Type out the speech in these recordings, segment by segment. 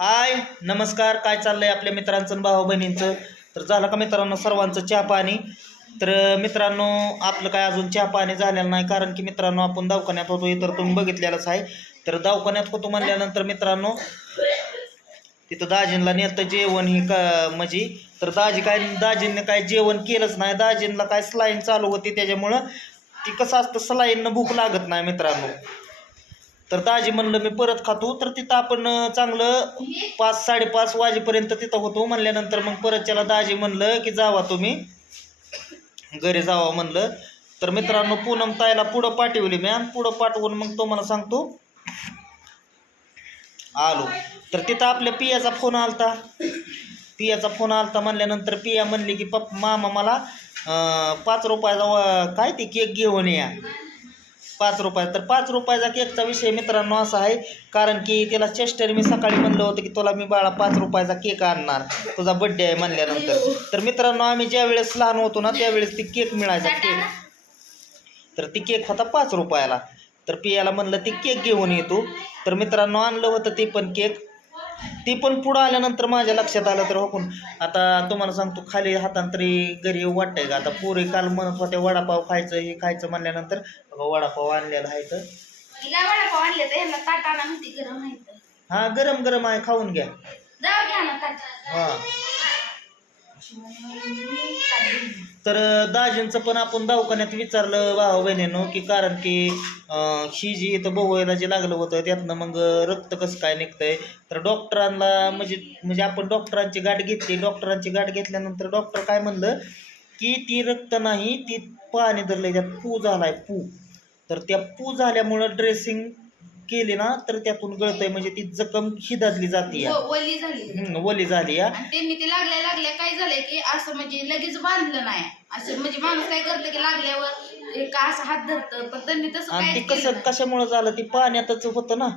हाय नमस्कार. काय चाललंय आपल्या मित्रांचं आणि भाऊ बहिणींचं? तर झालं का मित्रांनो सर्वांचं चहा पाणी? तर मित्रांनो आपलं काय अजून चहा पाणी झालेलं नाही कारण की मित्रांनो आपण दवाखान्यात होतो हे तर तुम्ही बघितलेलंच आहे. तर दवाखान्यात होतो म्हणल्यानंतर मित्रांनो तिथं दाजींला नेतं जेवण ही का म्हणजे तर दाजी काय दाजींनी काय जेवण केलंच नाही. दाजींना काय स्लाईन चालू होती त्याच्यामुळं ती कसं असतं स्लाईननं भूक लागत नाही मित्रांनो. तर दाजी म्हणलं मी परत खातो. तर तिथं आपण चांगलं पाच साडेपाच वाजेपर्यंत तिथं होतो. म्हणल्यानंतर मग परत त्याला दाजी म्हणलं की जावा तुम्ही. घरी जावा म्हणलं. तर मित्रांनो पूनम ताईला पुढं पाठवली मी आणि पुढं पाठवून मग तो मला सांगतो. आलो. तर तिथं आपल्या पियाचा फोन आलता. पियाचा फोन आलता म्हणल्यानंतर पिया म्हणली की पप्पा मामा मला पाच रुपयाचा काय ते केक घेऊन या. पाच रुपयाचा तर पाच रुपयाचा केकचा विषय मित्रांनो असा आहे कारण की त्याला चेस्टर मी सकाळी म्हणलं होतं की तुला मी बाळा पाच रुपयाचा केक आणणार. तुझा बड्डे आहे म्हणल्यानंतर. तर मित्रांनो आम्ही ज्या वेळेस लहान होतो ना त्यावेळेस ती केक मिळायचा केक. तर ती केक होता पाच रुपयाला. तर पियाला म्हणलं ती केक घेऊन येतो तर मित्रांनो आणलं होतं ते पण केक. ती पण पुढं आल्यानंतर माझ्या लक्षात आलं तर हो आता तुम्हाला सांगतो खाली हातान तरी घरी वाटतंय का? आता पोरी काल म्हणत होत्या वडापाव खायचं हे खायचं म्हणल्यानंतर वडापाव आणलेला आहे तर. हा गरम गरम आहे खाऊन घ्या. हा. तर दाजींचं पण आपण दवाखान्यात विचारलं भाऊ बहिणीनो की कारण की ही जी इथं बोवायला जे लागलं होतं त्यातनं मग रक्त कसं काय निघतंय? तर डॉक्टरांना म्हणजे म्हणजे आपण डॉक्टरांची गाठ घेतली. डॉक्टरांची गाठ घेतल्यानंतर डॉक्टर काय म्हणलं की ती रक्त नाही ती पाणी धरलं त्यात पू झालाय पू. तर त्या पू झाल्यामुळं ड्रेसिंग केली ना तर त्यातून गळतंय. म्हणजे ती जखम शिदादली जाते या व- वली झाली. हम्म, वली झाली या आणि त्यांनी ते लागल्या लागल्या काय झालंय की असं म्हणजे लगेच बांधलं नाही. असं म्हणजे माणूस काय करतं की लागल्यावर एक असं हात धरतं? पण त्यांनी तसं आणि ते काय कसं केलं कशामुळं झालं? ते पाण्यातच होतं ना.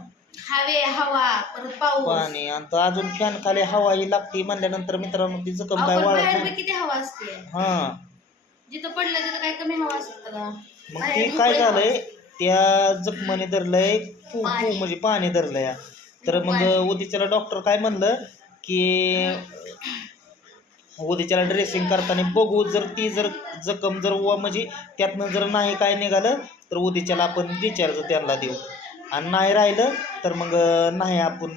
हवे हवा परत पाऊस. पाणी. आणि तो अजून फॅन खाली हवा ही लागते म्हणल्यानंतर मित्रांनो ती जखम काय आपण वाढत बाहेर नाही. किती हवा असते. हा. जिथं पडलं तिथं काय कमी हवा असतं का? मग बाहेर ते काय मोकळी हवा झालंय? त्या जखमाने धरलंय पू पू पाणी. म्हणजे पाणी धरलंय. तर मग पाणी. उद्याच्याला डॉक्टर काय म्हणलं की उद्याच्याला ड्रेसिंग करताना बघू जर ती जर जखम जर व म्हणजे त्यातनं जर नाही काय निघालं तर उद्याच्याला आपण डिस्चार्ज त्यांना देऊ. आणि नाही राहिलं तर मग नाही आपण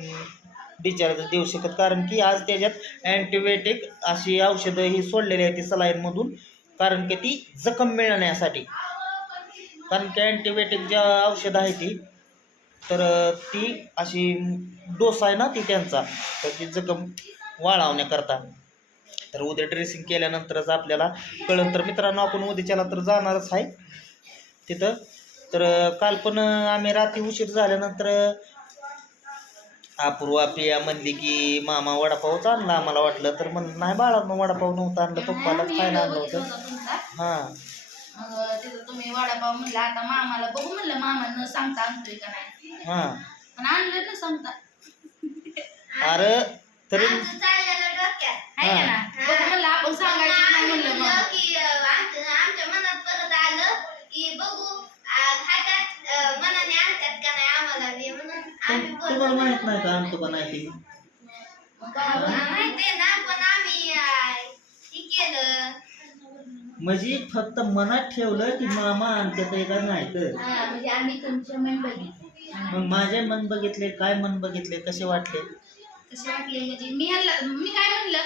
डिस्चार्ज देऊ शकत. कारण की आज त्याच्यात अँटीबायोटिक अशी औषधं ही सोडलेली आहेत ती सलाईनमधून कारण की ती जखम मिळण्यासाठी. कारण की अँटीबायोटिक ज्या औषधं आहे ती तर ती अशी डोस आहे ना ती त्यांचा. तर ती जखम वाळवण्याकरता तर उद्या ड्रेसिंग केल्यानंतरच आपल्याला कळलं तर मित्रांनो आपण उद्याच्याला तर जाणारच आहे. तिथं तर काल पण आम्ही रात्री उशीर झाल्यानंतर अपूर्वा पिया म्हणली की मामा वडापावच आणला. आम्हाला वाटलं तर म्हण नाही बाळा मग वडापाव नव्हता आणलं पप्पालाच मी खायला आणलं होतं. हां. मग तिथं तुम्ही वडापाव म्हणला आता मामाला बघू म्हणलं मामा न सांगता आणतोय का नाही? हां. पण आणलं ना सांगता. अरे तरी आहे का ना? बघू म्हणलं आपण सांगायचं नाही म्हणलं मग की अं, आमच्या मनात परत आलं की बघू अं, मनाने आणतात का नाही आम्हाला बी म्हणून आम्ही पण तुम्हाला माहीत नाही का आणतो का नाही ते? माहितीये ना पण आम्ही हे केलं. म्हणजे फक्त मनात ठेवलं की मामा आणते ते का नाही? तर हा, म्हणजे आम्ही तुमच्या मन बघितले. मग माझे मन बघितले काय मन बघितले कसे वाटले? कसे वाटले? म्हणजे मी ह्याला मी काय म्हणलं?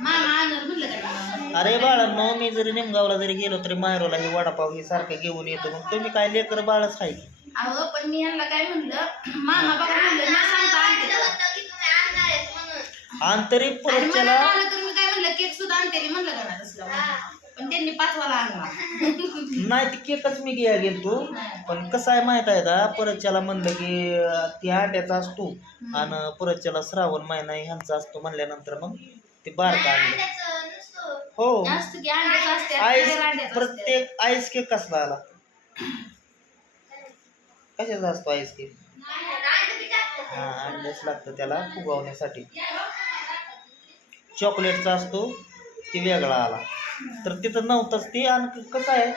मामा आणलं म्हणलं का मामा? अरे बाळांनो मी जरी निमगावला जरी गेलो तरी मायरोला हे वडापाव हे सारखं घेऊन येतो. मग तुम्ही काय लेकर बाळच आहे की? अहो पण मी ह्याला काय म्हणलं? मामा बघा म्हणलं न सांगता आणते. सांगितलं होतं की तुम्ही आणणार आहेत म्हणून. आणि तरी मला आलं तर मी काय म्हणलं केक सुद्धा आणते म्हणलं पण त्यांनी पाचवाला आणला नाही ती केकच मी घ्या गेलतो पण कसं आहे माहीत आहे का परतच्याला म्हणलं की अं, ती अंड्याचा असतो आणि परतच्याला श्रावण महिना ह्यांचा असतो म्हणल्यानंतर मग ते बारका आणलं अंड्याचं नसतो हो. जास्त की अंड्याचं असते आईस अंड्याचं असते. प्रत्येक आईस केक कसला आला? कशाचा असतो आईस केक अंड बी टाकतात हा अंडच लागतं त्याला फुगवण्यासाठी. चॉकलेटचा असतो ते वेगळा आला. तर तिथं नव्हतंच ते आणि कसं आहे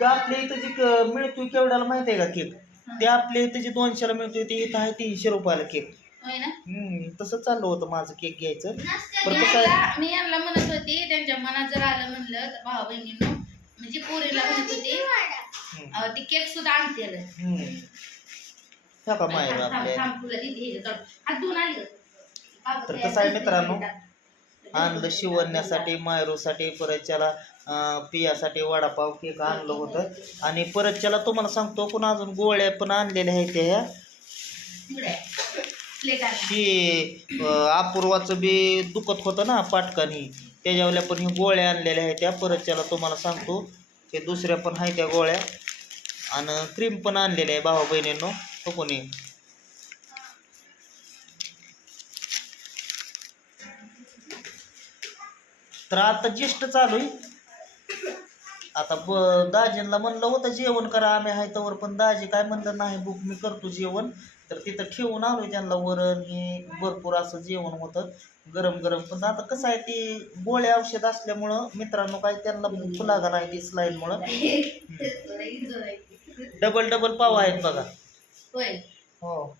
ते आपल्या इथं जे मिळतोय केवढ्याला माहिती आहे का केक ते आपल्या इथं जे दोनशेला मिळतोय ते इथं आहे तीनशे रुपयाला केक हम्म, तसं चाललं होतं माझं केक घ्यायचं पण कसं आहे मी यांना म्हणत होती त्यांच्या मनात जर आलं म्हणलं तर भावा बहिणींनो म्हणजे पोरीला म्हणत होती अं, ती केक सुद्धा आणते हम्म. ह्या का माहेर थांब- थांब- आपल्या थांब, तुला. हात धुवून आली तर कसं आहे मित्रांनो. आणलं शिवण्यासाठी मायरूसाठी परतच्याला अं, पियासाठी वडापाव केक आणलं होतं. आणि परतच्याला तुम्हाला सांगतो पण अजून गोळ्या पण आणलेल्या आहेत त्या. ह्या अं, अपूर्वाचं बी दुखत होतं ना पाटकानी. त्याच्यावल्या पण ही गोळ्या आणलेल्या आहेत त्या. परतच्याला तुम्हाला सांगतो ते दुसऱ्या पण आहेत त्या गोळ्या. आणि क्रीम पण आणलेल्या आहे भावा बहिणींनो हो कोणी तर आता ज्येष्ठ चालू आहे. आता ब दाजींना म्हणलं होतं जेवण करा आम्ही आहे तवर पण दाजी काय म्हणलं नाही बुक मी करतो जेवण. तर तिथं ठेवून आलो त्यांना वरण हे भरपूर असं जेवण होतं. गरम गरम. पण आता कसं आहे ते गोळ्या औषध असल्यामुळं मित्रांनो काय त्यांना फुलागा नाही ती स्लाईनमुळं डबल डबल पाव आहेत बघा. हो.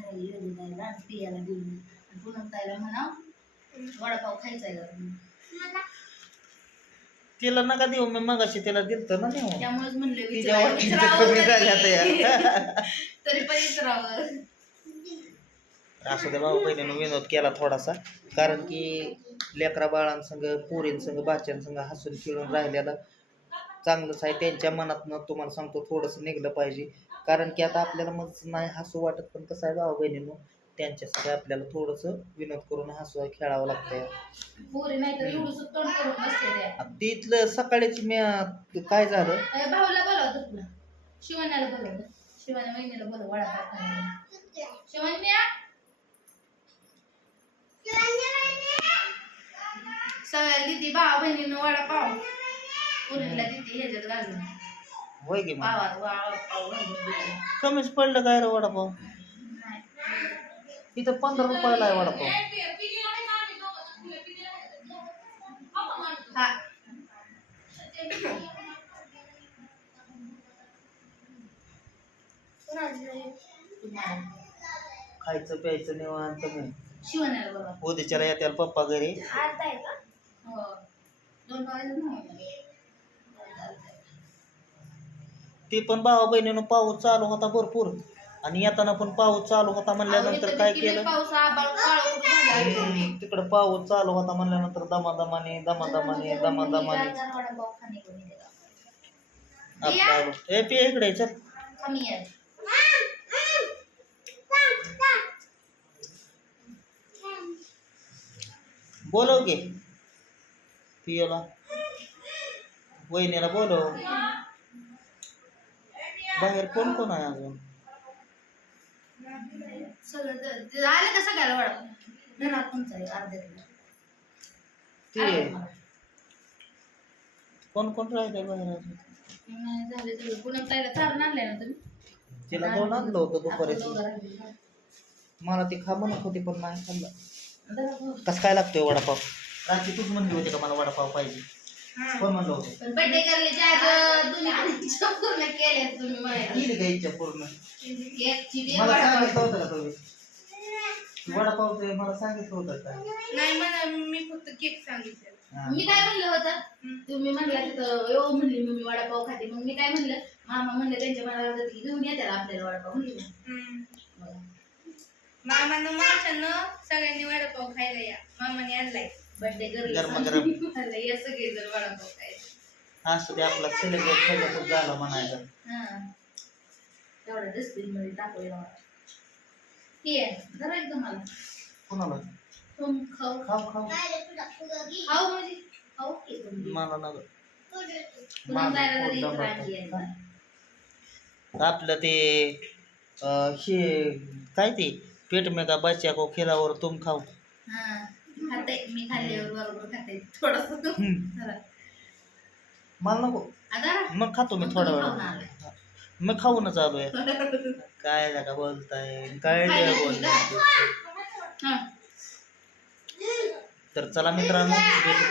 जायला पियाला आणि पुन्हा ताईला म्हणा वडापाव खायचा आहे का तुम्ही? तिला नका देऊ मी मगाशी तिला दिलतं ना त्यामुळेच म्हणले तिच्या विचारावं- वाटणीचं विचारावं कमी झाल्या तरी. त्या. तरी पण विचारावं असं त्या भाऊ बहिणीनं विनोद केला थोडासा कारण की लेकरा बाळांसंग पोरींसंग बाच्यांसंग हसून खेळून राहिलेलं चांगलंच आहे त्यांच्या मनातनं तुम्हाला सांगतो थोडंसं निघलं पाहिजे कारण की आता आपल्याला मग नाही हसू वाटत पण कसं आहे भाऊ बहिणीनं त्यांच्यासाठी आपल्याला थोडंसं विनोद करून हसू खेळावं लागतंय. पोरी नाही तर एवढं तोंड करून बसते त्या. आता तिथलं सकाळीच मी काय झालं? अरे भाऊला तुला शिवान्याला बोलवलं. शिवान्या बोलव सगळ्याला दिदी भावा बहिणीनं वडापाव पोरीला दिदी ह्याच्यात घालून. होय की मग. कमीच पडलं काय रे वडापाव. इथं पंधरा रुपयाला आहे वडापाव. हा. खायचं प्यायचं निवांत शिवण्याला बोलवा उद्याच्याला येत्याला पप्पा घरी. हो. दोन ना ते पण भावा बहिणीनं पाऊस चालू होता भरपूर. आणि येताना पण पाऊस चालू होता म्हणल्यानंतर काय केलं? तिकडं पाऊस चालू होता म्हणल्यानंतर दमादमाने दमादमाने दमादमाने. आलो. ए पिया इकडे चल. बोलव घे पियाला. वहिनीला बोलव. बाहेर कोण कोण आहे अजून? सगळं तर- ते आले का सगळ्याला वडापाव? तुमचा. ते. आले? कोण कोण राहिले बाहेर अजून? नाही झाले सगळं. पुन्हा ताईला चारून आणलंय ना तुम्ही? तिला दोन आणलं होतं आपण दुपारी दोघं राहिलो. मला ती खा म्हणत होती पण नाही खाल्लं. धरा भाऊ. कसं काय लागतोय वडापाव? रात्री तूच म्हणली होती का मला वडापाव पाहिजे? कोण म्हणलं होतं. पण बर्थडे करल्याच्या आज दोन्ही पण इच्छा पूर्ण केल्या तुम्ही माझ्या. केली का इच्छा पूर्ण? एकची बी मला वडापाव. सांगितलं होतं का तुम्ही? वडापाव ते मला सांगितलं होतं का? नाही मला मी फक्त केक सांगितलं. हा. मी काय म्हणलं होतं? तुम्ही म्हणला तिथं म्हणली मी वडापाव खाते. मग मी काय म्हणलं? मामा म्हणलं त्यांच्या मला की घेऊन येत्याला आपल्याला वडापाव. म्हणली ना. बघा. मामानं माझ्यानं सगळ्यांनी वडापाव खायला या. मामाने आणलाय. बर्थडे गरमागरम. म्हणलं या सगळे जर वडापाव खायला असं ते आपला सेलिब्रेट झाला म्हणायचं. हा. तेवढा डस्टबिनमध्ये टाकूया मला हे आहे जरा एकदम मला. कोणाला? तुम खाऊ. खाऊ खाऊ. खाऊ म्हणजे? खाऊ की तुम्ही? मला ना पुन्हा जायला जरी इथं आणली आहे. आपलं ते अं, हे काय ते? पेट में का बच्चा को खिलावर तुम खाऊ. हा. खाते मी खाल्ल्यावर बरोबर खाते. थोडस. मला नको. आता? मग खातो मी मग थोडा वेळ खाऊन आलाय. मी खाऊनच आलोय. काय नका बोलताय? काय बोलताय हा. तर चला मित्रांनो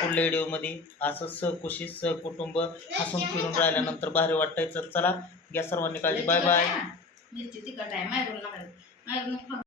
पुढल्या व्हिडिओमध्ये. असं सहकुशी सहकुटुंब हसून फिरून राहिल्यानंतर भारी वाटायचं चला घ्या सर्वांनी काळजी. Bye bye. मिरची तिखट आहे.